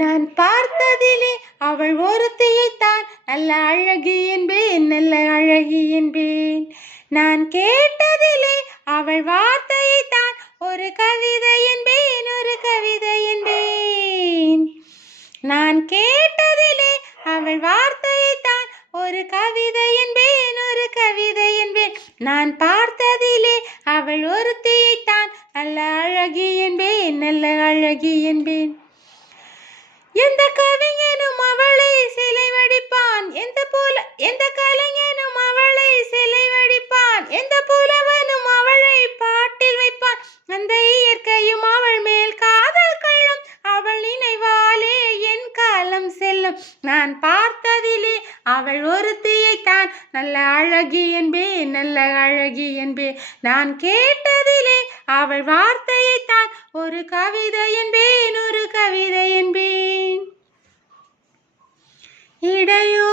நான் பார்த்ததிலே அவள் ஒருத்தியைத்தான் நல்ல அழகி என்பேன், நல்ல அழகி என்பேன். நான் கேட்டதிலே அவள் வார்த்தையைத்தான் ஒரு கவிதை என்பேன், ஒரு கவிதை என்பேன். நான் கேட்டதிலே அவள் வார்த்தையைத்தான் ஒரு கவிதை என்பேன், ஒரு கவிதை என்பேன். நான் பார்த்ததிலே அவள் ஒருத்தியைத்தான் நல்ல அழகி என்பேன், நல்ல அழகி என்பேன். எந்த கவிஞனும் அவளை சிலை வடிப்பான், எந்த கலைஞனும் அவளை சிலை வடிப்பான், எந்த புலவனும் அவளை பாட்டில் வைப்பான். அந்த இயற்கையும் அவள் மேல் காதல் கொள்ளும், அவள் நினைவாலே என் காலம் செல்லும். நான் பார்த்ததிலே அவள் ஒருத்தியைத்தான் நல்ல அழகி என்பேன், நல்ல அழகி என்பேன். நான் கேட்டதிலே அவள் வார்த்தையைத்தான் ஒரு கவிதை என்பேன், ஒரு கவிதை என்பேன். இடையோ